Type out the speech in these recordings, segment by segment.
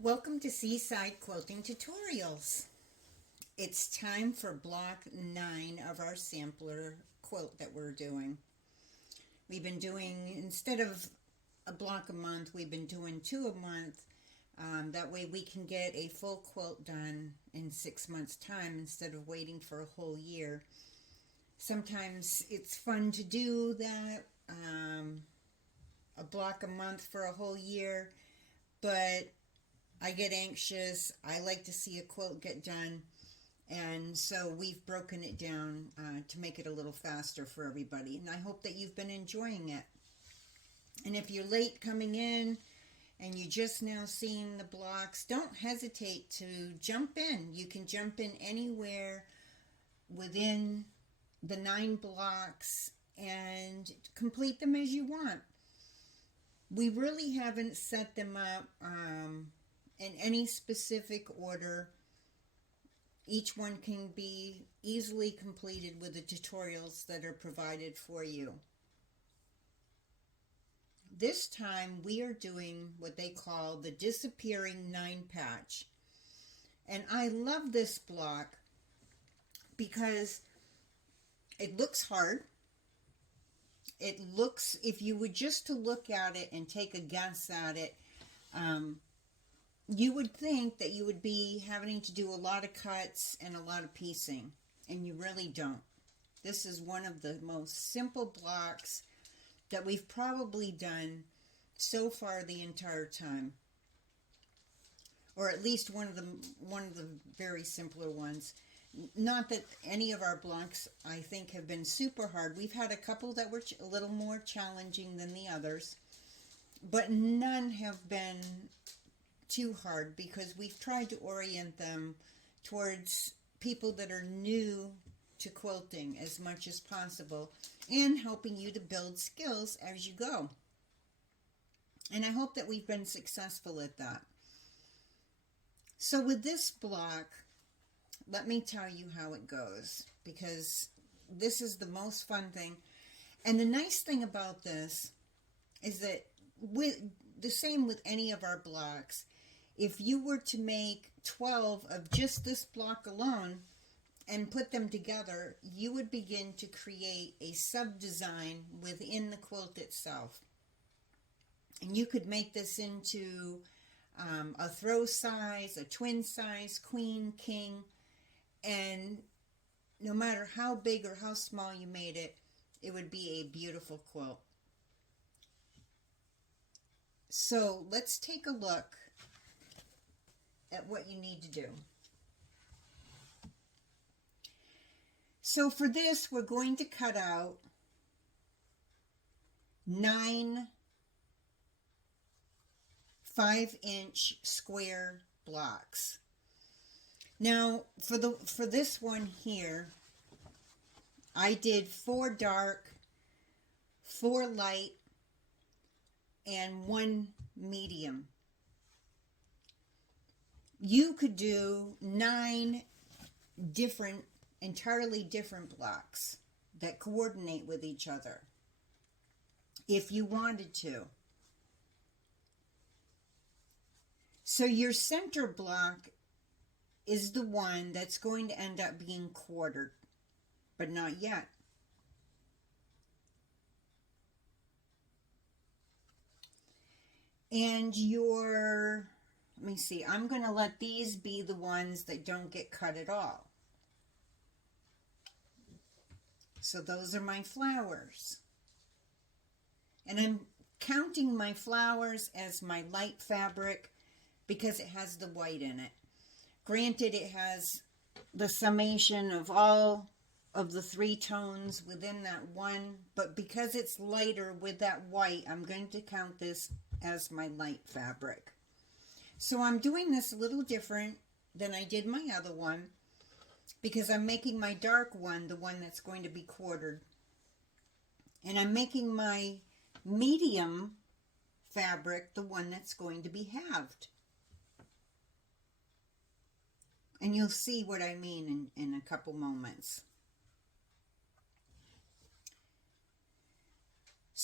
Welcome to Seaside Quilting Tutorials. It's time for block 9 of our sampler quilt that we're doing. We've been doing, instead of a block a month, we've been doing 2 a month. That way we can get a full quilt done in 6 months' time instead of waiting for a whole year. Sometimes it's fun to do that, a block a month for a whole year, but I get anxious. I like to see a quilt get done. And so we've broken it down to make it a little faster for everybody. And I hope that you've been enjoying it. And if you're late coming in and you're just now seeing the blocks, don't hesitate to jump in. You can jump in anywhere within the 9 blocks and complete them as you want. We really haven't set them up in any specific order. Each one can be easily completed with the tutorials that are provided for you. This time we are doing what they call the disappearing 9 patch. And I love this block because it looks hard. It looks, if you were just to look at it and take a guess at it, you would think that you would be having to do a lot of cuts and a lot of piecing, and you really don't. This is one of the most simple blocks that we've probably done so far the entire time, or at least one of the very simpler ones. Not that any of our blocks, I think, have been super hard. We've had a couple that were a little more challenging than the others, but none have been too hard because we've tried to orient them towards people that are new to quilting as much as possible and helping you to build skills as you go. And I hope that we've been successful at that. So with this block, let me tell you how it goes, because this is the most fun thing. And the nice thing about this is that with the same with any of our blocks, if you were to make 12 of just this block alone and put them together, you would begin to create a sub-design within the quilt itself. And you could make this into a throw size, a twin size, queen, king, and no matter how big or how small you made it, it would be a beautiful quilt. So let's take a look at what you need to do. So for this, we're going to cut out 9 5-inch square blocks. Now for this one here, I did 4 dark, 4 light, and 1 medium. You could do 9 different, entirely different blocks that coordinate with each other if you wanted to. So your center block is the one that's going to end up being quartered, but not yet. And your, let me see, I'm going to let these be the ones that don't get cut at all. So those are my flowers. And I'm counting my flowers as my light fabric because it has the white in it. Granted, it has the summation of all of the 3 tones within that one, but because it's lighter with that white, I'm going to count this as my light fabric. So I'm doing this a little different than I did my other one because I'm making my dark one the one that's going to be quartered. And I'm making my medium fabric the one that's going to be halved. And you'll see what I mean in a couple moments.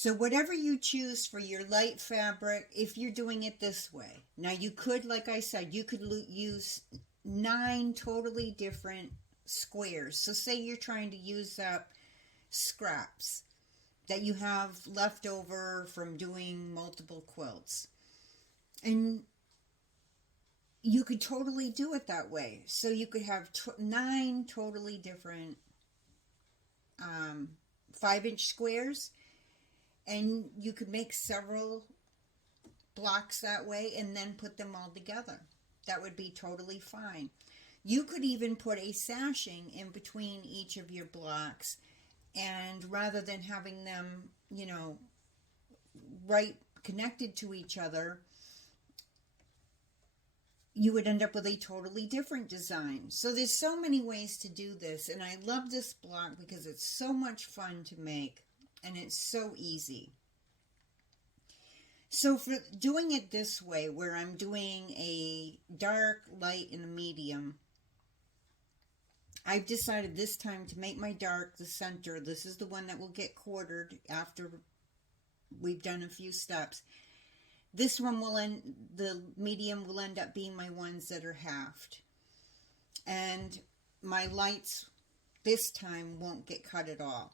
So whatever you choose for your light fabric, if you're doing it this way. Now you could, like I said, you could use 9 totally different squares. So say you're trying to use up scraps that you have left over from doing multiple quilts. And you could totally do it that way. So you could have 9 totally different 5-inch squares, and you could make several blocks that way and then put them all together. That would be totally fine. You could even put a sashing in between each of your blocks, and rather than having them, you know, right connected to each other, you would end up with a totally different design. So there's so many ways to do this, and I love this block because it's so much fun to make, and it's so easy. So for doing it this way, where I'm doing a dark, light, and a medium, I've decided this time to make my dark the center. This is the one that will get quartered after we've done a few steps. This one will the medium will end up being my ones that are halved. And my lights this time won't get cut at all.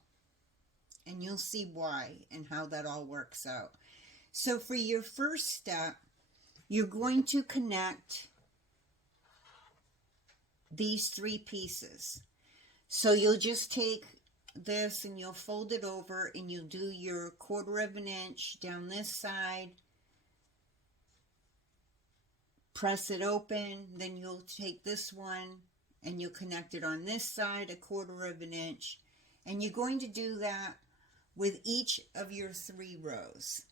And you'll see why and how that all works out. So for your first step, you're going to connect these 3 pieces. So you'll just take this and you'll fold it over, and you'll do your 1/4 of an inch down this side, press it open, then you'll take this one and you'll connect it on this side 1/4 of an inch, and you're going to do that with each of your 3 rows.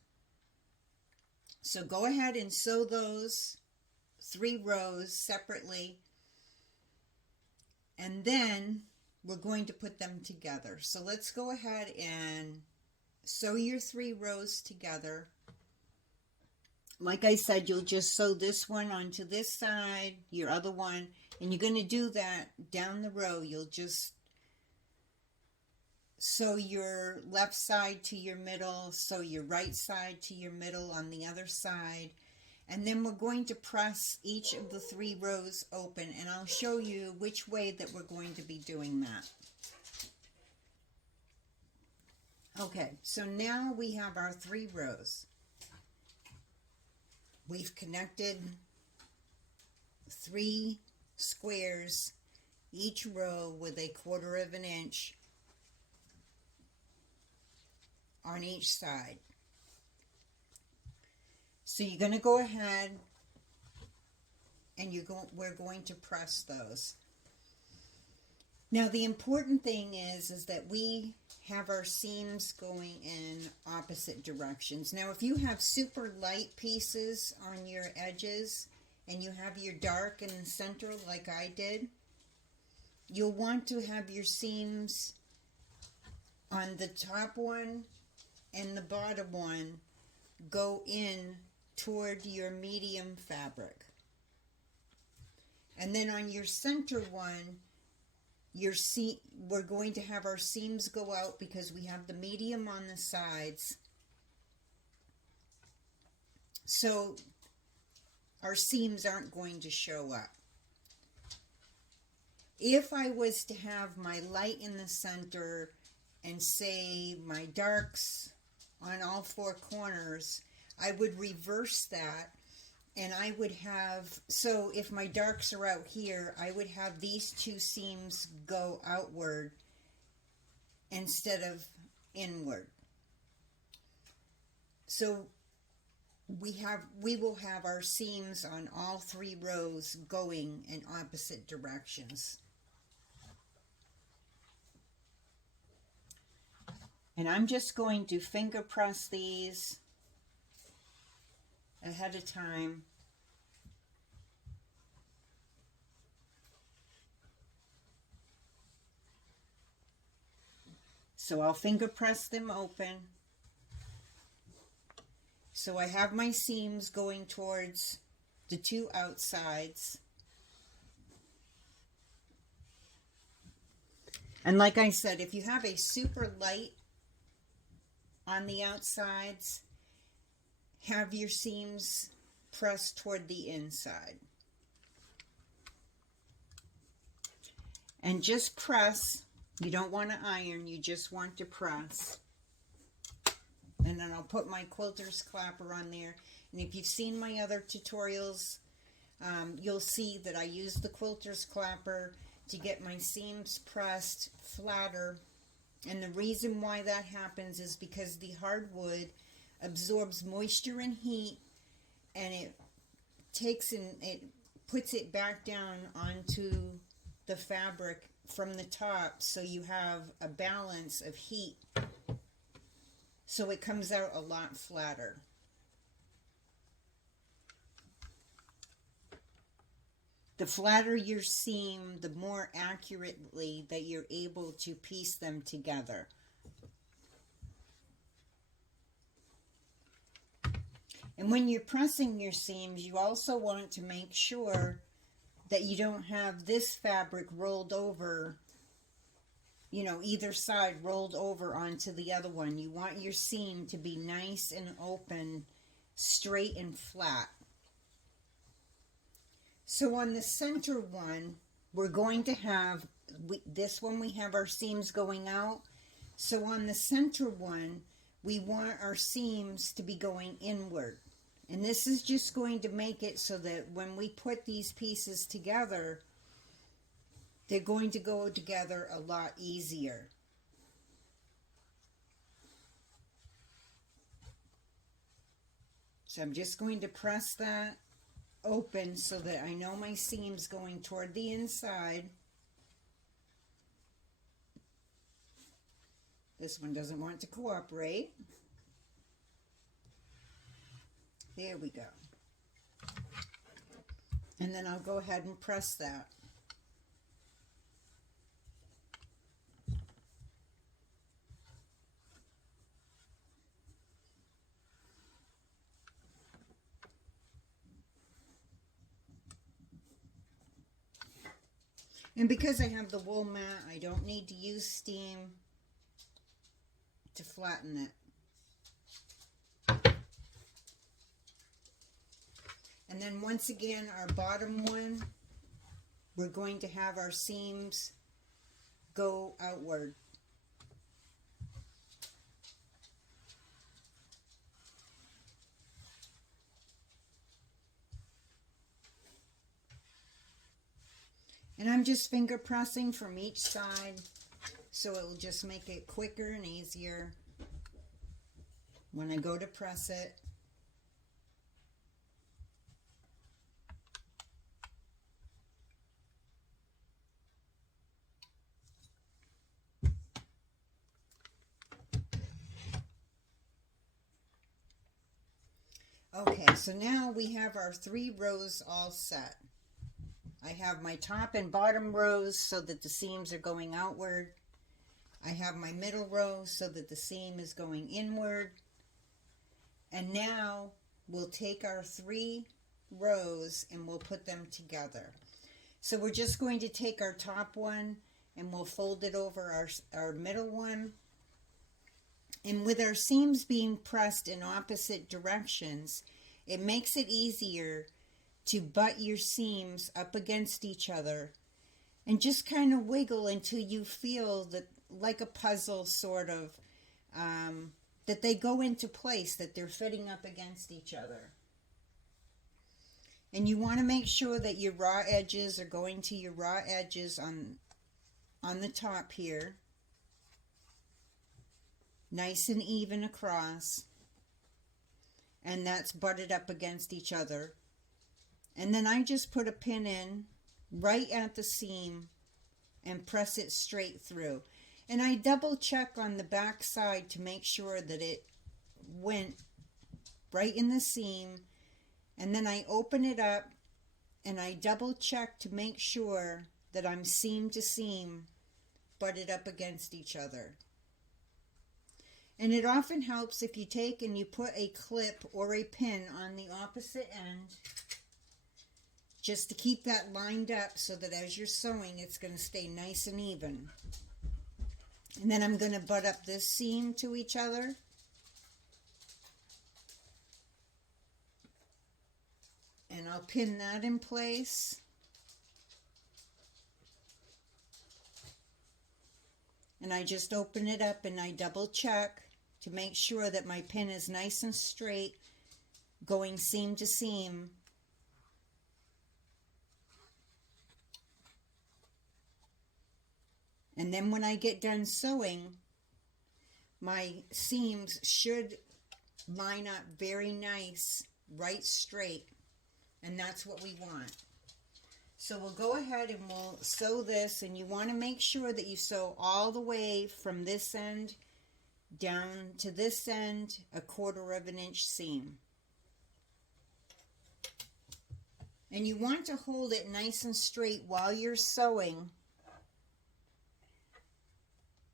So go ahead and sew those 3 rows separately, and then we're going to put them together. So let's go ahead and sew your 3 rows together. Like I said, you'll just sew this one onto this side, your other one, and you're going to do that down the row. You'll just sew your left side to your middle, sew your right side to your middle on the other side, and then we're going to press each of the 3 rows open, and I'll show you which way that we're going to be doing that. Okay, so now we have our 3 rows. We've connected 3 squares, each row with 1/4 of an inch on each side. So you're going to go ahead and we're going to press those. Now the important thing is that we have our seams going in opposite directions. Now if you have super light pieces on your edges and you have your dark in the center like I did, you'll want to have your seams on the top one and the bottom one go in toward your medium fabric. And then on your center one, we're going to have our seams go out because we have the medium on the sides. So our seams aren't going to show up. If I was to have my light in the center and say my darks on all 4 corners, I would reverse that, and I would have, so if my darks are out here, I would have these 2 seams go outward instead of inward. So we will have our seams on all 3 rows going in opposite directions. And I'm just going to finger press these ahead of time. So I'll finger press them open. So I have my seams going towards the 2 outsides. And like I said, if you have a super light on the outsides, have your seams pressed toward the inside. And just press. You don't want to iron, you just want to press. And then I'll put my quilter's clapper on there. And if you've seen my other tutorials, you'll see that I use the quilter's clapper to get my seams pressed flatter. And the reason why that happens is because the hardwood absorbs moisture and heat, and it puts it back down onto the fabric from the top, so you have a balance of heat, so it comes out a lot flatter. The flatter your seam, the more accurately that you're able to piece them together. And when you're pressing your seams, you also want to make sure that you don't have this fabric rolled over, you know, either side rolled over onto the other one. You want your seam to be nice and open, straight and flat. So on the center one, we're going to have, this one we have our seams going out. So on the center one, we want our seams to be going inward. And this is just going to make it so that when we put these pieces together, they're going to go together a lot easier. So I'm just going to press that open so that I know my seam's going toward the inside. This one doesn't want to cooperate. There we go. And then I'll go ahead and press that. And because I have the wool mat, I don't need to use steam to flatten it. And then once again, our bottom one, we're going to have our seams go outward. And I'm just finger pressing from each side, so it will just make it quicker and easier when I go to press it. Okay, so now we have our 3 rows all set. I have my top and bottom rows so that the seams are going outward. I have my middle row so that the seam is going inward. And now we'll take our 3 rows and we'll put them together. So we're just going to take our top one and we'll fold it over our middle one. And with our seams being pressed in opposite directions, it makes it easier to butt your seams up against each other and just kind of wiggle until you feel that, like a puzzle sort of, that they go into place, that they're fitting up against each other. And you want to make sure that your raw edges are going to your raw edges on the top here. Nice and even across. And that's butted up against each other. And then I just put a pin in right at the seam and press it straight through. And I double check on the back side to make sure that it went right in the seam. And then I open it up and I double check to make sure that I'm seam to seam butted up against each other. And it often helps if you take and you put a clip or a pin on the opposite end, just to keep that lined up so that as you're sewing, it's going to stay nice and even. And then I'm going to butt up this seam to each other. I'll pin that in place. And I just open it up and I double check to make sure that my pin is nice and straight, going seam to seam. And then when I get done sewing, my seams should line up very nice, right straight, and that's what we want. So we'll go ahead and we'll sew this, and you want to make sure that you sew all the way from this end down to this end, 1/4 inch seam. And you want to hold it nice and straight while you're sewing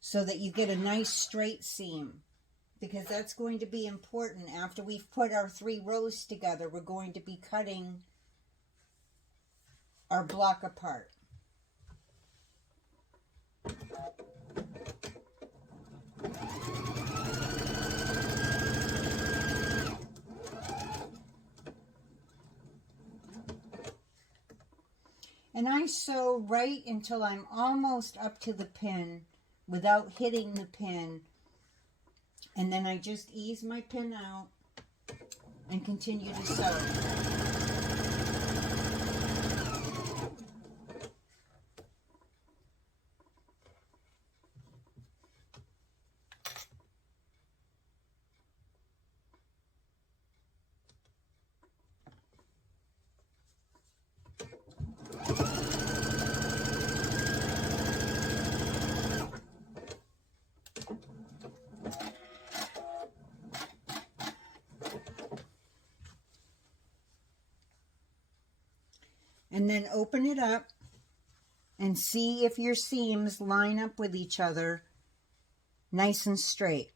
so that you get a nice straight seam, because that's going to be important. After we've put our 3 rows together, we're going to be cutting our block apart. And I sew right until I'm almost up to the pin without hitting the pin. And then I just ease my pin out and continue to sew. And then open it up and see if your seams line up with each other nice and straight.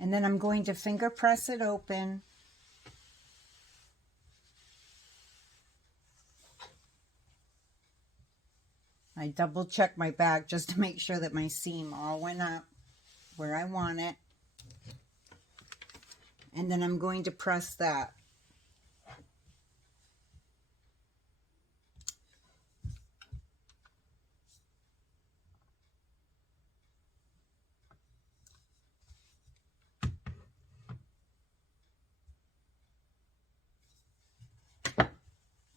And then I'm going to finger press it open. I double check my back just to make sure that my seam all went up where I want it. And then I'm going to press that.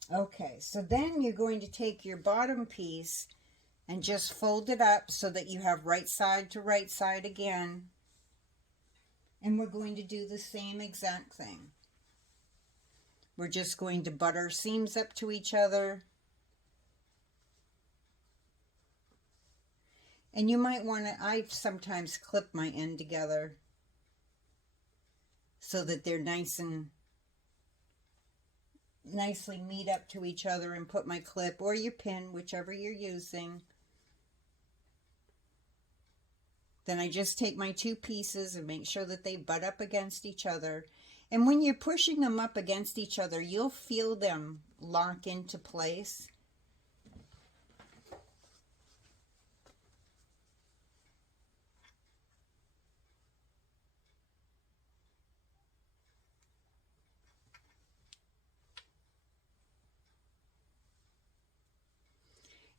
Okay, so then you're going to take your bottom piece and just fold it up so that you have right side to right side again. And we're going to do the same exact thing. We're just going to butt our seams up to each other. And you might want to, I sometimes clip my end together so that they're nice and nicely meet up to each other, and put my clip or your pin, whichever you're using. Then I just take my 2 pieces and make sure that they butt up against each other. And when you're pushing them up against each other, you'll feel them lock into place.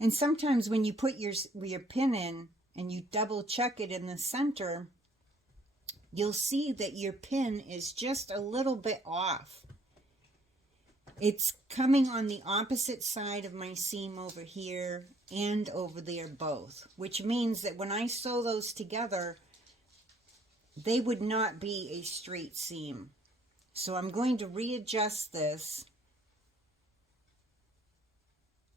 And sometimes when you put your pin in and you double check it in the center, you'll see that your pin is just a little bit off. It's coming on the opposite side of my seam over here and over there both, which means that when I sew those together, they would not be a straight seam. So I'm going to readjust this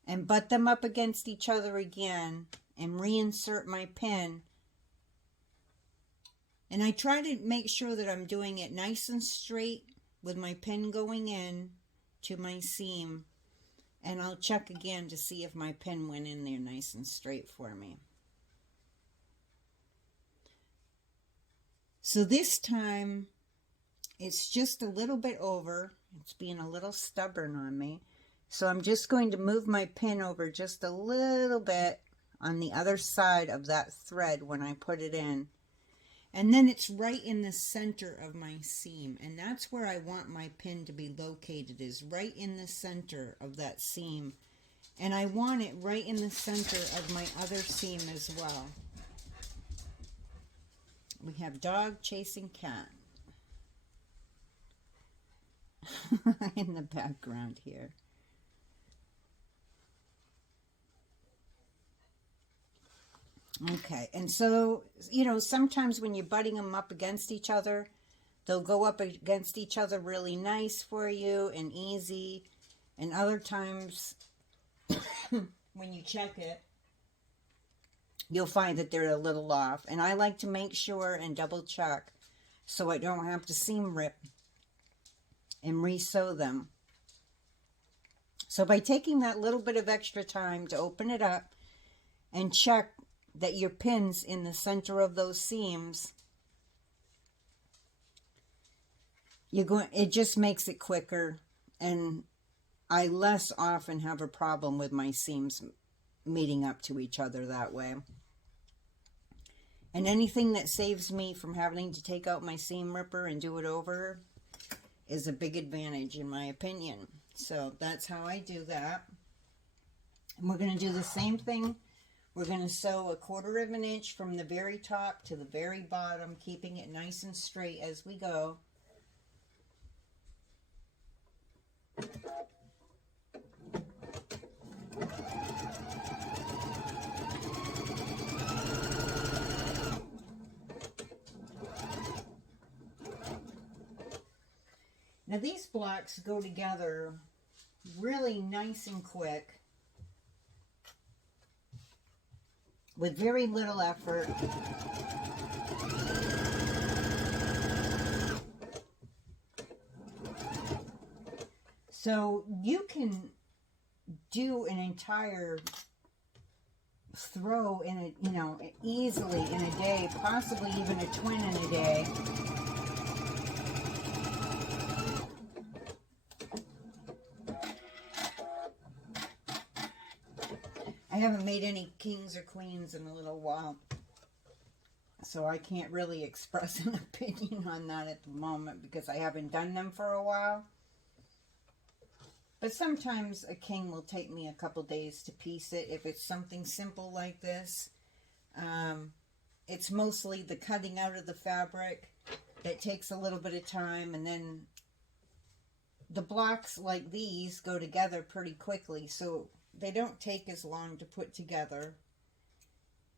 and butt them up against each other again and reinsert my pin. And I try to make sure that I'm doing it nice and straight with my pin going in to my seam. And I'll check again to see if my pin went in there nice and straight for me. So this time it's just a little bit over. It's being a little stubborn on me. So I'm just going to move my pin over just a little bit on the other side of that thread when I put it in. And then it's right in the center of my seam. And that's where I want my pin to be located, is right in the center of that seam. And I want it right in the center of my other seam as well. We have dog chasing cat in the background here. Okay, and so, you know, sometimes when you're butting them up against each other, they'll go up against each other really nice for you and easy. And other times, when you check it, you'll find that they're a little off. And I like to make sure and double check so I don't have to seam rip and re-sew them. So by taking that little bit of extra time to open it up and check that your pin's in the center of those seams, it just makes it quicker, and I less often have a problem with my seams meeting up to each other that way. And anything that saves me from having to take out my seam ripper and do it over is a big advantage in my opinion. So that's how I do that. And we're going to do the same thing. We're going to sew 1/4 of an inch from the very top to the very bottom, keeping it nice and straight as we go. Now these blocks go together really nice and quick with very little effort. So you can do an entire throw in a, you know, easily in a day, possibly even a twin in a day. I haven't made any kings or queens in a little while, so I can't really express an opinion on that at the moment because I haven't done them for a while. But sometimes a king will take me a couple days to piece it if it's something simple like this. It's mostly the cutting out of the fabric that takes a little bit of time, and then the blocks like these go together pretty quickly, so they don't take as long to put together.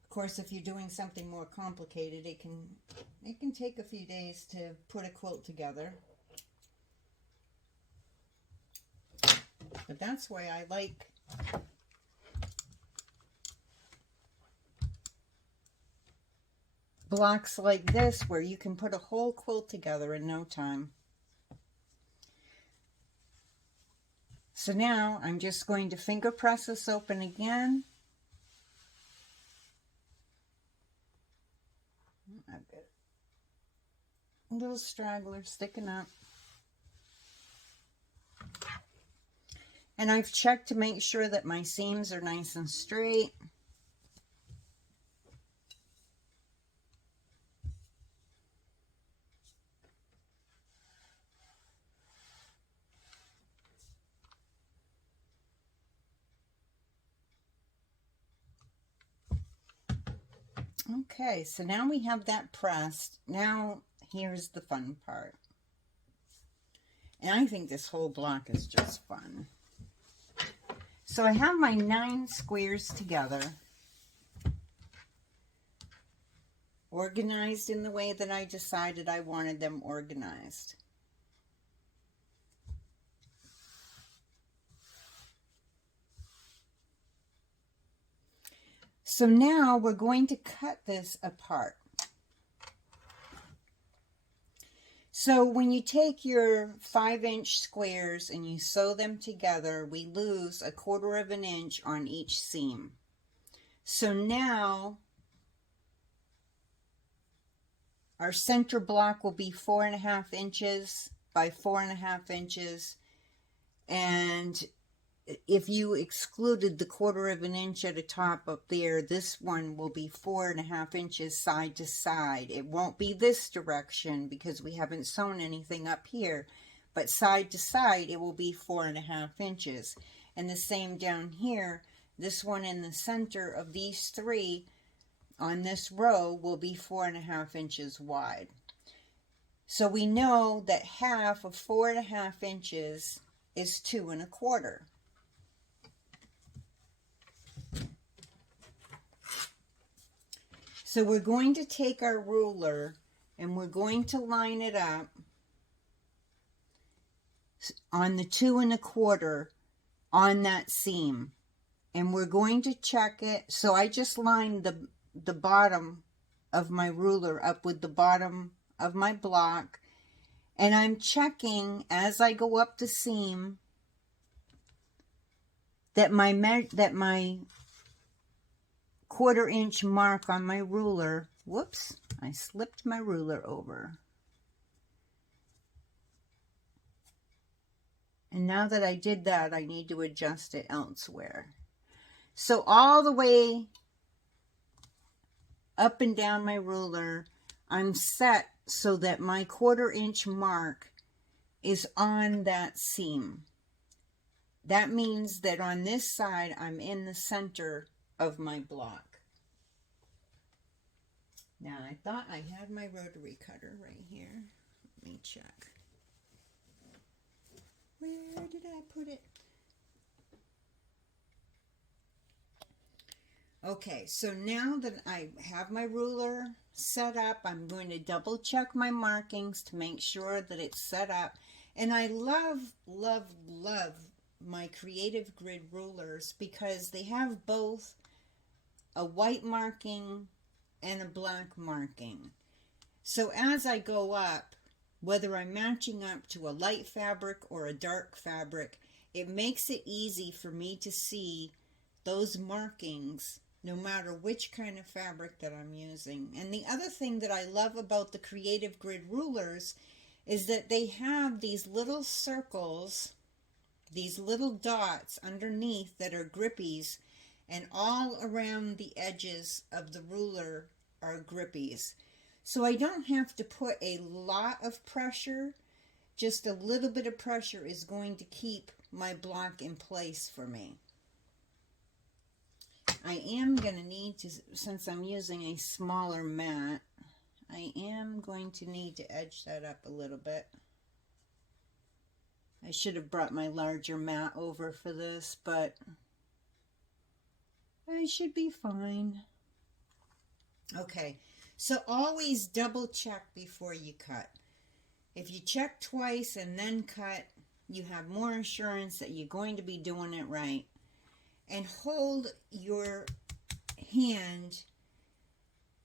Of course, if you're doing something more complicated, it can take a few days to put a quilt together. But that's why I like blocks like this, where you can put a whole quilt together in no time. So now I'm just going to finger press this open again. I've got a little straggler sticking up. And I've checked to make sure that my seams are nice and straight. Okay, so now we have that pressed. Now here's the fun part. And I think this whole block is just fun. So I have my 9 squares together, organized in the way that I decided I wanted them organized. So now we're going to cut this apart. So when you take your 5-inch squares and you sew them together, we lose 1/4 of an inch on each seam. So now our center block will be 4.5 inches by 4.5 inches, and if you excluded the 1/4 of an inch at the top up there, this one will be 4.5 inches side to side. It won't be this direction because we haven't sewn anything up here, but side to side it will be 4.5 inches. And the same down here, this one in the center of these 3 on this row will be 4.5 inches wide. So we know that half of 4.5 inches is 2 1/4. So we're going to take our ruler and we're going to line it up on the 2 1/4 on that seam. And we're going to check it. So I just lined the bottom of my ruler up with the bottom of my block. And I'm checking as I go up the seam that my 1/4 inch mark on my ruler, whoops, I slipped my ruler over. And now that I did that, I need to adjust it elsewhere. So all the way up and down my ruler, I'm set so that my 1/4 inch mark is on that seam. That means that on this side, I'm in the center of my block. Now, I thought I had my rotary cutter right here. Let me check. Where did I put it? Okay, so now that I have my ruler set up, I'm going to double check my markings to make sure that it's set up. And I love, love, love my Creative Grid rulers because they have both a white marking and a black marking. So as I go up, whether I'm matching up to a light fabric or a dark fabric, it makes it easy for me to see those markings no matter which kind of fabric that I'm using. And the other thing that I love about the Creative Grid rulers is that they have these little circles, these little dots underneath that are grippies, and all around the edges of the ruler are grippies. So I don't have to put a lot of pressure. Just a little bit of pressure is going to keep my block in place for me. I am going to need to, since I'm using a smaller mat, I am going to need to edge that up a little bit. I should have brought my larger mat over for this, but I should be fine. Okay, so always double check before you cut. If you check twice and then cut, you have more assurance that you're going to be doing it right. And hold your hand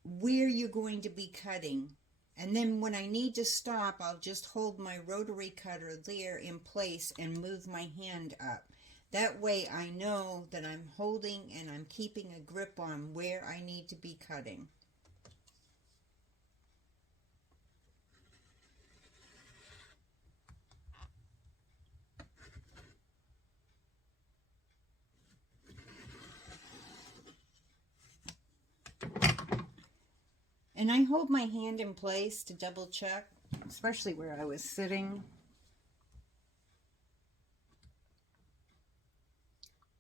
where you're going to be cutting. And then when I need to stop, I'll just hold my rotary cutter there in place and move my hand up. That way I know that I'm holding and I'm keeping a grip on where I need to be cutting. And I hold my hand in place to double check, especially where I was sitting.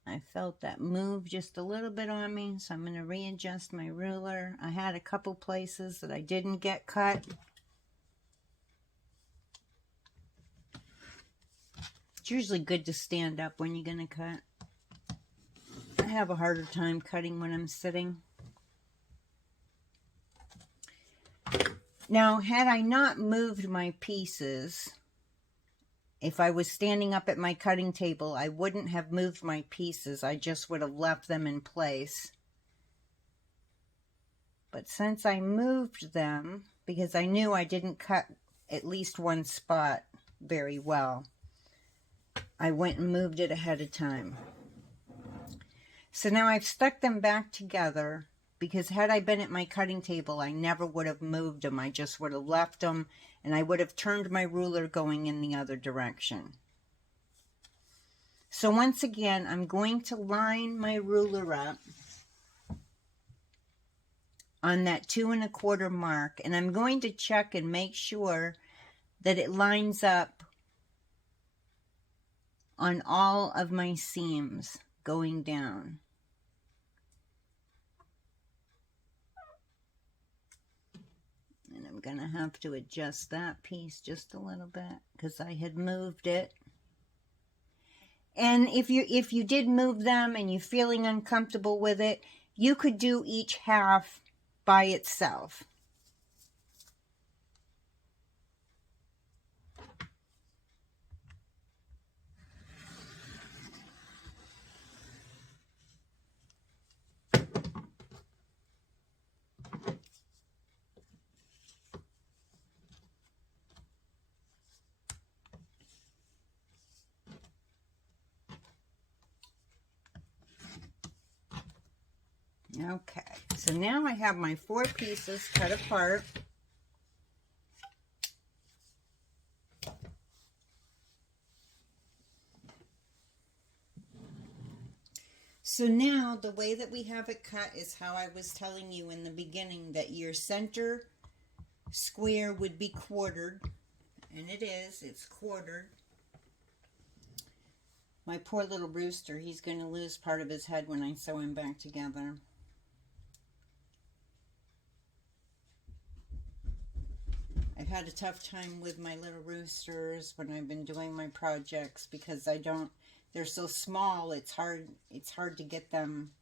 I felt that move just a little bit on me, so I'm going to readjust my ruler. I had a couple places that I didn't get cut. It's usually good to stand up when you're going to cut. I have a harder time cutting when I'm sitting. Now, had I not moved my pieces, if I was standing up at my cutting table, I wouldn't have moved my pieces. I just would have left them in place. But since I moved them, because I knew I didn't cut at least one spot very well, I went and moved it ahead of time. So now I've stuck them back together, because had I been at my cutting table, I never would have moved them. I just would have left them, and I would have turned my ruler going in the other direction. So once again, I'm going to line my ruler up on that 2 1/4 mark, and I'm going to check and make sure that it lines up on all of my seams going down. And I'm going to have to adjust that piece just a little bit because I had moved it. And if you did move them and you're feeling uncomfortable with it, you could do each half by itself. Okay, so now I have my 4 pieces cut apart. So now the way that we have it cut is how I was telling you in the beginning, that your center square would be quartered, and it is, it's quartered. My poor little rooster, he's going to lose part of his head when I sew him back together. I've had a tough time with my little roosters when I've been doing my projects because they're so small, it's hard to get them,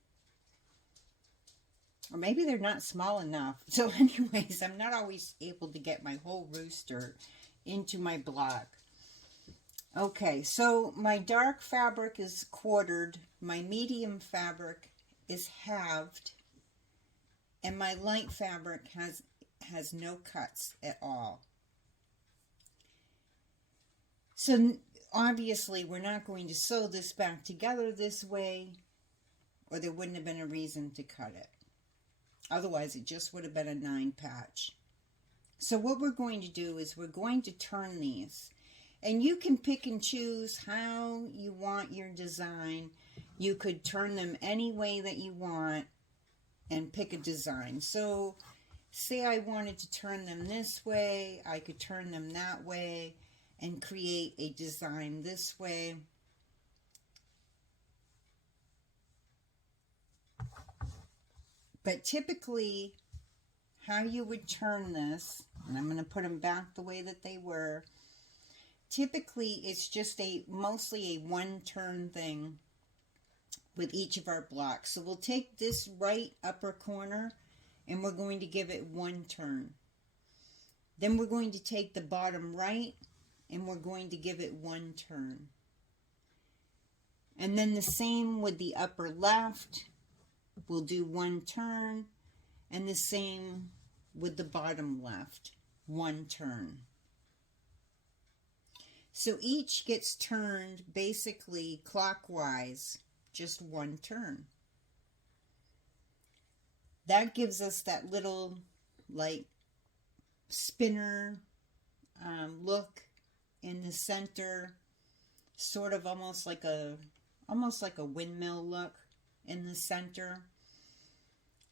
or maybe they're not small enough. So anyways, I'm not always able to get my whole rooster into my block. Okay, so my dark fabric is quartered, my medium fabric is halved, and my light fabric has no cuts at all. So obviously we're not going to sew this back together this way, or there wouldn't have been a reason to cut it. Otherwise it just would have been a 9 patch. So what we're going to do is we're going to turn these, and you can pick and choose how you want your design. You could turn them any way that you want and pick a design. So say I wanted to turn them this way, I could turn them that way and create a design this way. But typically, how you would turn this, and I'm going to put them back the way that they were, typically it's just mostly a one-turn thing with each of our blocks. So we'll take this right upper corner and we're going to give it 1 turn. Then we're going to take the bottom right and we're going to give it 1 turn. And then the same with the upper left. We'll do 1 turn, and the same with the bottom left, 1 turn. So each gets turned basically clockwise, just 1 turn. That gives us that little like spinner look in the center, sort of almost like a windmill look in the center.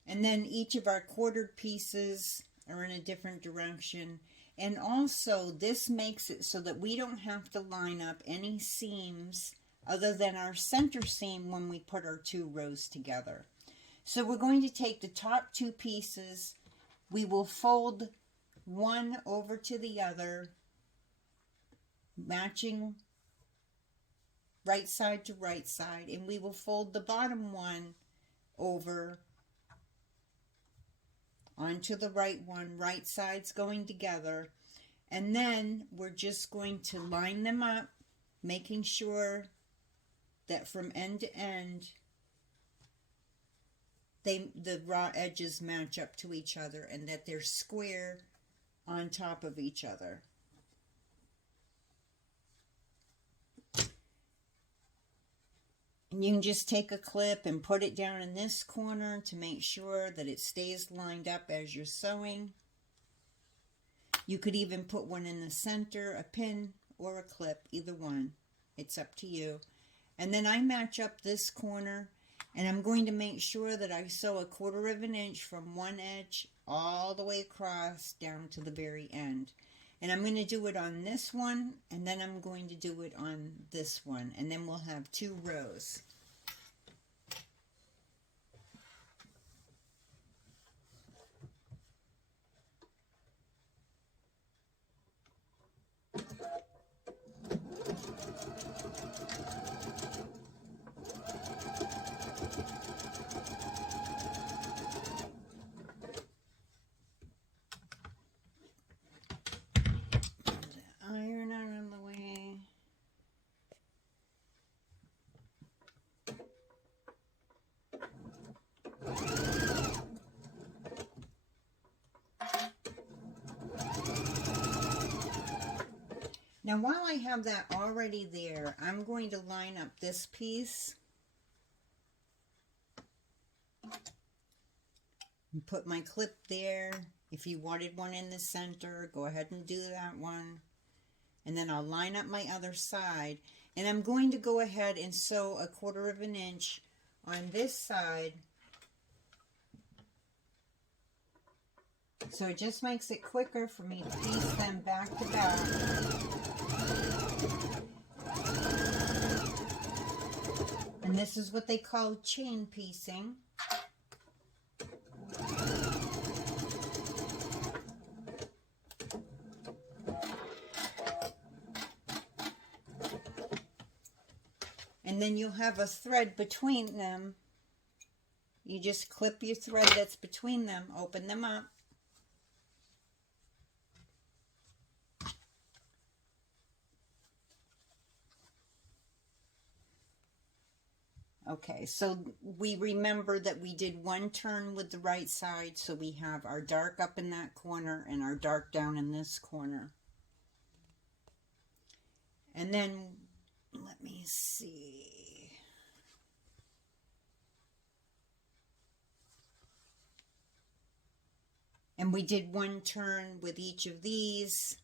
And then each of our quartered pieces are in a different direction. And also this makes it so that we don't have to line up any seams other than our center seam when we put our 2 rows together. So we're going to take the top 2 pieces, we will fold one over to the other, matching right side to right side, and we will fold the bottom one over onto the right one, right sides going together, and then we're just going to line them up, making sure that from end to end the raw edges match up to each other and that they're square on top of each other. And you can just take a clip and put it down in this corner to make sure that it stays lined up as you're sewing. You could even put one in the center, a pin or a clip, either one. It's up to you. And then I match up this corner, and I'm going to make sure that I sew 1/4 of an inch from one edge all the way across down to the very end. And I'm going to do it on this one, and then I'm going to do it on this one, and then we'll have 2 rows. Iron out of the way. Now while I have that already there, I'm going to line up this piece and put my clip there. If you wanted one in the center, go ahead and do that one. And then I'll line up my other side, and I'm going to go ahead and sew 1/4 of an inch on this side, so it just makes it quicker for me to piece them back to back. And this is what they call chain piecing. And then you'll have a thread between them. You just clip your thread that's between them, open them up. Okay, so we remember that we did 1 turn with the right side, so we have our dark up in that corner and our dark down in this corner. And then, let me see. And we did 1 turn with each of these,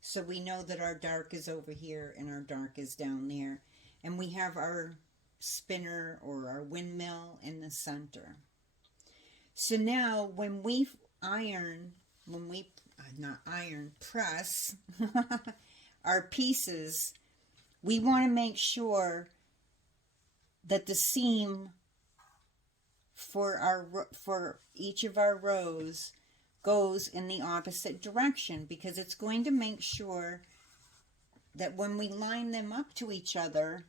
so we know that our dark is over here and our dark is down there. And we have our spinner or our windmill in the center. So now when we press our pieces, we want to make sure that the seam for each of our rows goes in the opposite direction, because it's going to make sure that when we line them up to each other,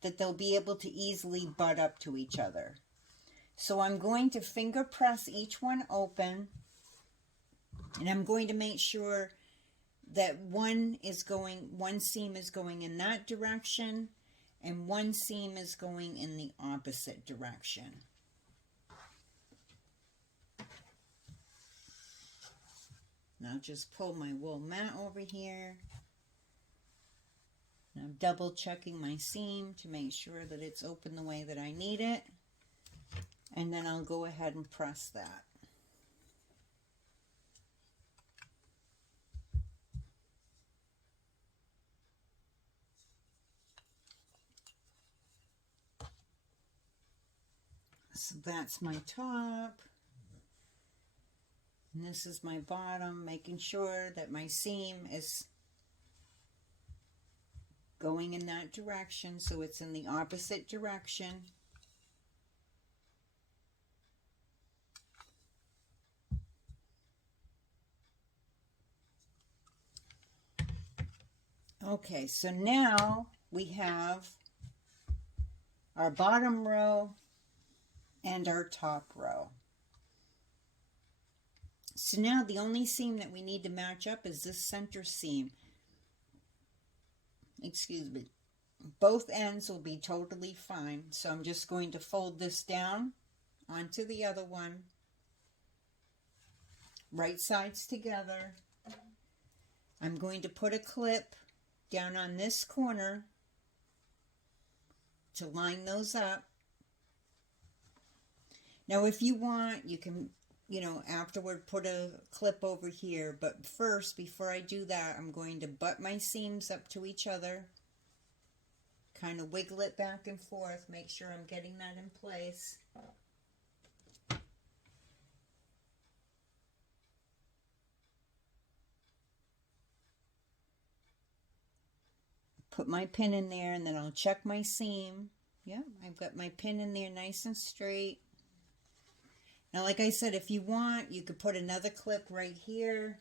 that they'll be able to easily butt up to each other. So I'm going to finger press each one open, and I'm going to make sure that one seam is going in that direction, and one seam is going in the opposite direction. Now just pull my wool mat over here. Now double checking my seam to make sure that it's open the way that I need it. And then I'll go ahead and press that. So that's my top. And this is my bottom, making sure that my seam is going in that direction, so it's in the opposite direction. Okay, so now we have our bottom row and our top row. So now the only seam that we need to match up is this center seam. Excuse me. Both ends will be totally fine. So I'm just going to fold this down onto the other one. Right sides together. I'm going to put a clip down on this corner to line those up. Now if you want, you can, afterward put a clip over here, but first, before I do that, I'm going to butt my seams up to each other, kind of wiggle it back and forth, make sure I'm getting that in place. Put my pin in there, and then I'll check my seam. Yeah, I've got my pin in there nice and straight. Now, like I said, if you want, you could put another clip right here.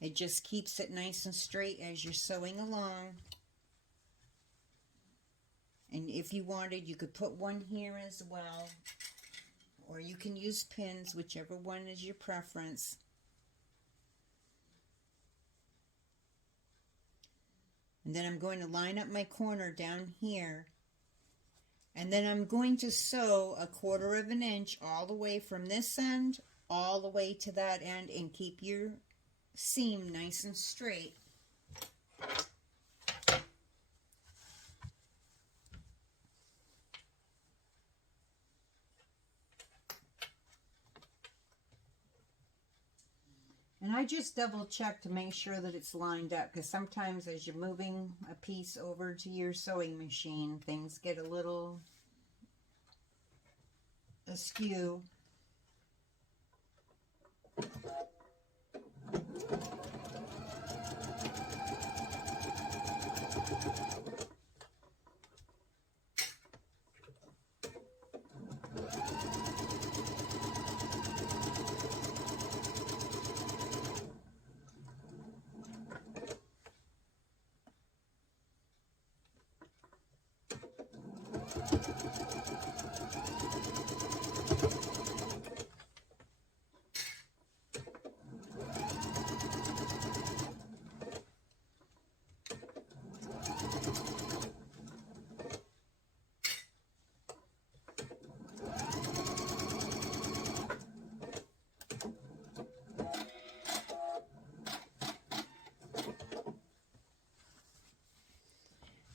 It just keeps it nice and straight as you're sewing along. And if you wanted, you could put one here as well. Or you can use pins, whichever one is your preference. And then I'm going to line up my corner down here. And then I'm going to sew 1/4 of an inch all the way from this end all the way to that end, and keep your seam nice and straight. And I just double check to make sure that it's lined up, because sometimes as you're moving a piece over to your sewing machine, things get a little askew.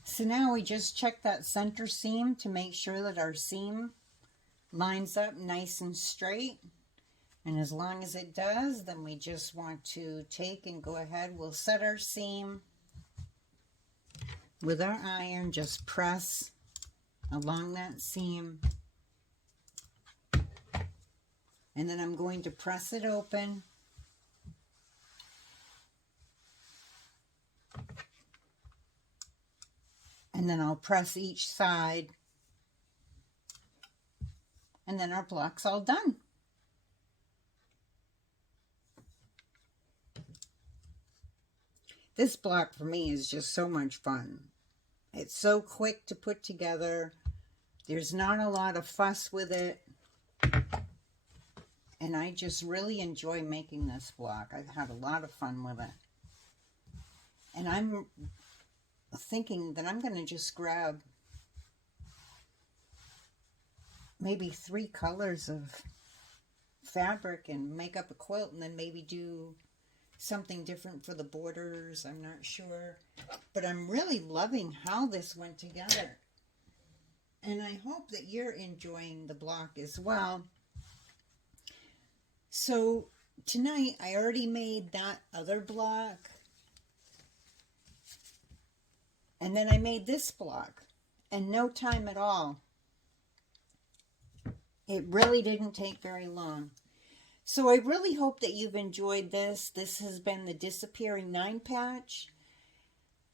So now we just check that center seam to make sure that our seam lines up nice and straight. And as long as it does, then we just want to take and go ahead. We'll set our seam with our iron, just press along that seam. And then I'm going to press it open. And then I'll press each side. And then our block's all done. This block for me is just so much fun. It's so quick to put together. There's not a lot of fuss with it. And I just really enjoy making this block. I've had a lot of fun with it. And I'm thinking that I'm going to just grab maybe 3 colors of fabric and make up a quilt, and then maybe do something different for the borders. I'm not sure, but I'm really loving how this went together, and I hope that you're enjoying the block as well. So tonight I already made that other block, and then I made this block in no time at all. It really didn't take very long. So I really hope that you've enjoyed this. This has been the Disappearing 9 patch.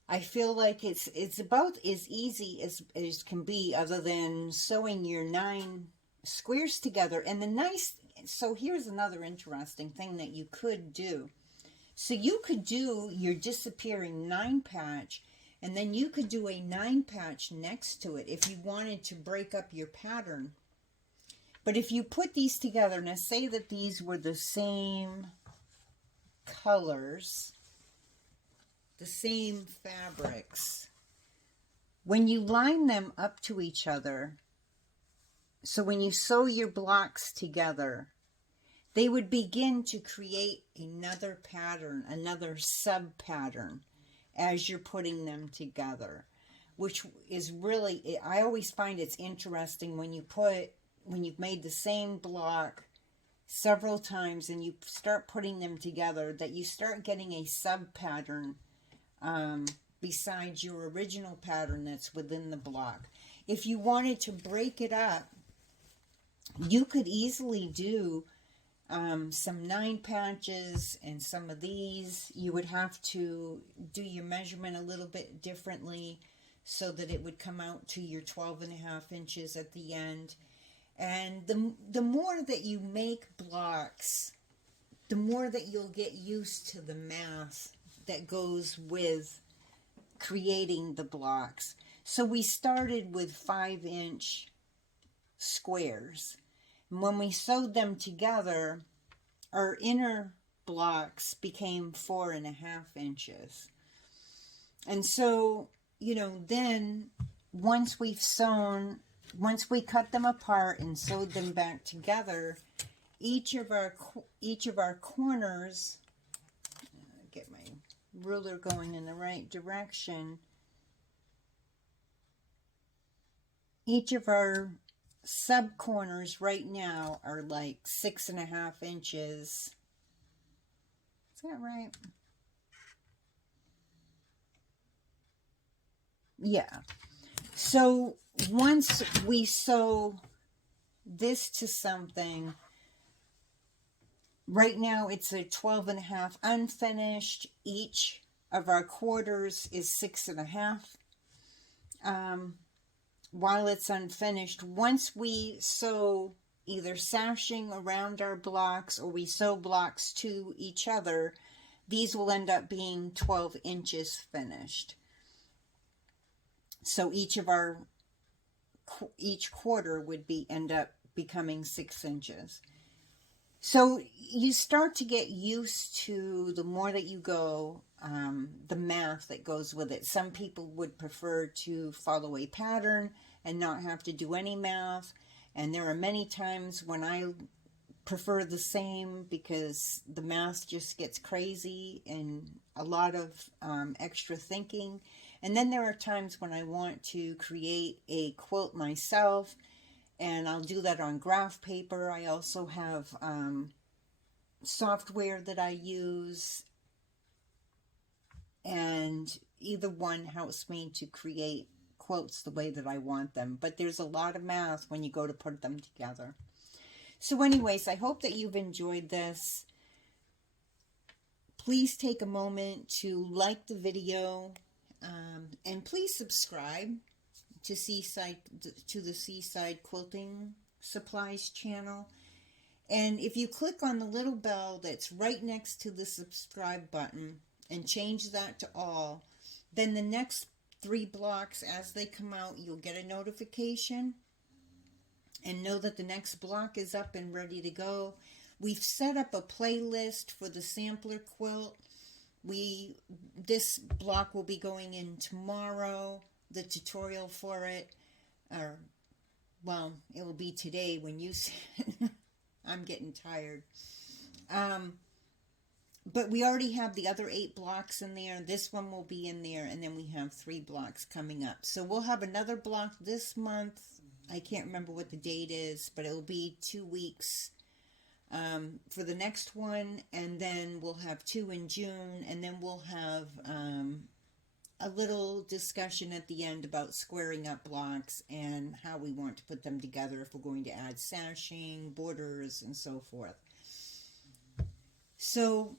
I feel like it's about as easy as can be, other than sewing your 9 squares together. And so here's another interesting thing that you could do. So you could do your Disappearing 9 patch, and then you could do a 9 patch next to it if you wanted to break up your pattern. But if you put these together, now say that these were the same colors, the same fabrics, when you line them up to each other, so when you sew your blocks together, they would begin to create another pattern, another sub-pattern as you're putting them together, which is really, I always find it's interesting when you've made the same block several times and you start putting them together, that you start getting a sub-pattern besides your original pattern that's within the block. If you wanted to break it up, you could easily do some 9 patches and some of these. You would have to do your measurement a little bit differently so that it would come out to your 12.5 inches at the end. And the more that you make blocks, the more that you'll get used to the math that goes with creating the blocks. So we started with 5-inch squares. And when we sewed them together, our inner blocks became 4.5 inches. And so, you know, then once we cut them apart and sewed them back together, each of our corners, get my ruler going in the right direction, each of our sub corners right now are like 6.5 inches. Is that right? Yeah. So once we sew this to something, right now it's a 12.5 unfinished. Each of our quarters is 6.5. While it's unfinished, once we sew either sashing around our blocks or we sew blocks to each other, these will end up being 12 inches finished. So each quarter would end up becoming 6 inches. So you start to get used to, the more that you go, the math that goes with it. Some people would prefer to follow a pattern and not have to do any math. And there are many times when I prefer the same because the math just gets crazy and a lot of extra thinking. And then there are times when I want to create a quilt myself, and I'll do that on graph paper. I also have software that I use, and either one helps me to create quilts the way that I want them. But there's a lot of math when you go to put them together. So anyways, I hope that you've enjoyed this. Please take a moment to like the video, and please subscribe to the Seaside Quilting Supplies channel. And if you click on the little bell that's right next to the subscribe button and change that to all, then the next 3 blocks, as they come out, you'll get a notification and know that the next block is up and ready to go. We've set up a playlist for the sampler quilt. This block will be going in tomorrow, the tutorial for it, or, well, it will be today when you see it. I'm getting tired. But we already have the other 8 blocks in there. This one will be in there, and then we have 3 blocks coming up. So we'll have another block this month. I can't remember what the date is, but it'll be 2 weeks for the next one, and then we'll have 2 in June, and then we'll have a little discussion at the end about squaring up blocks and how we want to put them together, if we're going to add sashing, borders, and so forth. So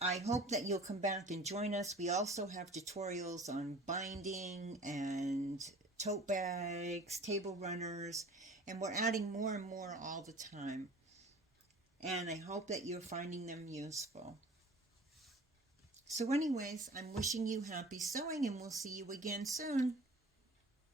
I hope that you'll come back and join us. We also have tutorials on binding and tote bags, table runners, and we're adding more and more all the time. And I hope that you're finding them useful. So anyways, I'm wishing you happy sewing, and we'll see you again soon.